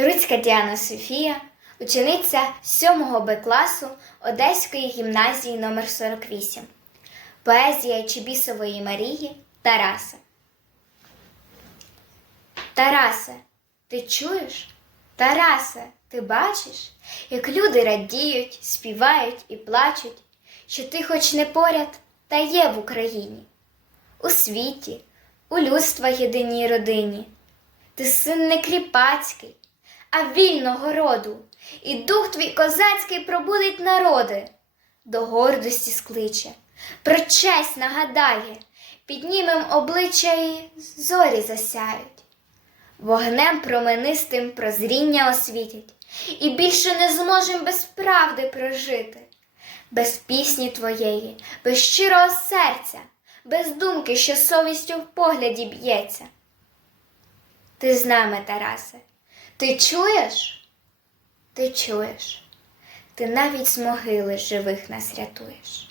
Руцька Діана Софія, учениця 7 Б класу Одеської гімназії номер 48 Поезія Чібісової Марії Тараса. Тарасе, ти чуєш? Тарасе, ти бачиш, як люди радіють, співають і плачуть, що ти хоч не поряд, та є в Україні, у світі, у людства єдиній родині. Ти син не кріпацький, а вільного роду, і дух твій козацький пробудить народи, до гордості скличе, про честь нагадає, піднімем обличчя і зорі засяють. Вогнем променистим прозріння освітять, і більше не зможем без правди прожити, без пісні твоєї, без щирого серця, без думки, що совістю в погляді б'ється. Ти з нами, Тарасе, ти чуєш? Ти чуєш, ти навіть з могили живих нас рятуєш.